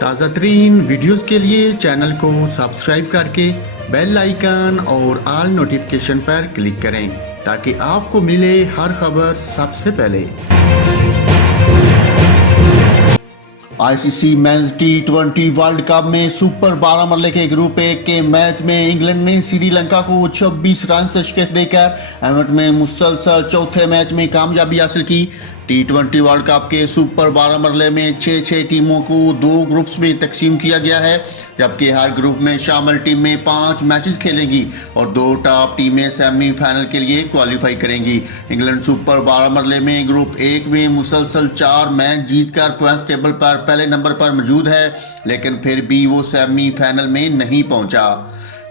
ताज़ा तरीन वीडियोज़ के लिए चैनल को सब्सक्राइब करके बेल आइकन और ऑल नोटिफिकेशन पर क्लिक करें ताकि आपको मिले हर खबर सबसे पहले। आईसीसी मेंस टी20 वर्ल्ड कप में सुपर 12 मरले के ग्रुप ए के मैच में इंग्लैंड ने श्रीलंका को 26 रन से शिकस्त देकर एमिरेट्स में मुसलसल चौथे मैच में कामयाबी हासिल की। टी20 वर्ल्ड कप के सुपर 12 मरले में 6 टीमों को 2 ग्रुप्स में तकसीम किया गया है, जबकि हर ग्रुप में शामिल टीमें 5 मैचेस खेलेंगी और 2 टॉप टीमें सेमीफाइनल के लिए क्वालिफाई करेंगी। इंग्लैंड सुपर 12 मरले में ग्रुप 1 में मुसलसल 4 मैच जीतकर पॉइंट्स टेबल पर पहले नंबर पर मौजूद है, लेकिन फिर भी वो सेमीफाइनल में नहीं पहुंचा।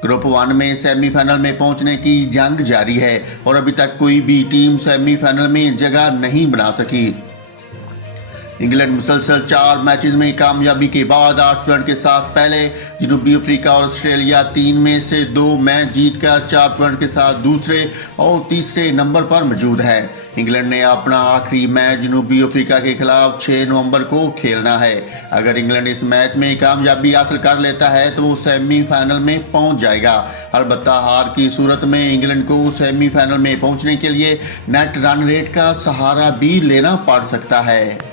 ग्रुप 1 में सेमीफाइनल में पहुंचने की जंग जारी है और अभी तक कोई भी टीम सेमीफाइनल में जगह नहीं बना सकी। इंग्लैंड मुसलसल 4 मैचेस में कामयाबी के बाद 8 पॉइंट के साथ पहले, जनूबी अफ्रीका और ऑस्ट्रेलिया 3 में से 2 मैच जीतकर 4 पॉइंट के साथ दूसरे और तीसरे नंबर पर मौजूद है। इंग्लैंड ने अपना आखिरी मैच जनूबी अफ्रीका के खिलाफ 6 नवंबर को खेलना है। अगर इंग्लैंड इस मैच में कामयाबी हासिल कर लेता है तो वो सेमीफाइनल में पहुंच जाएगा। अलबत्ता हार की सूरत में इंग्लैंड को सेमीफाइनल में पहुंचने के लिए नेट रन रेट का सहारा भी लेना पड़ सकता है।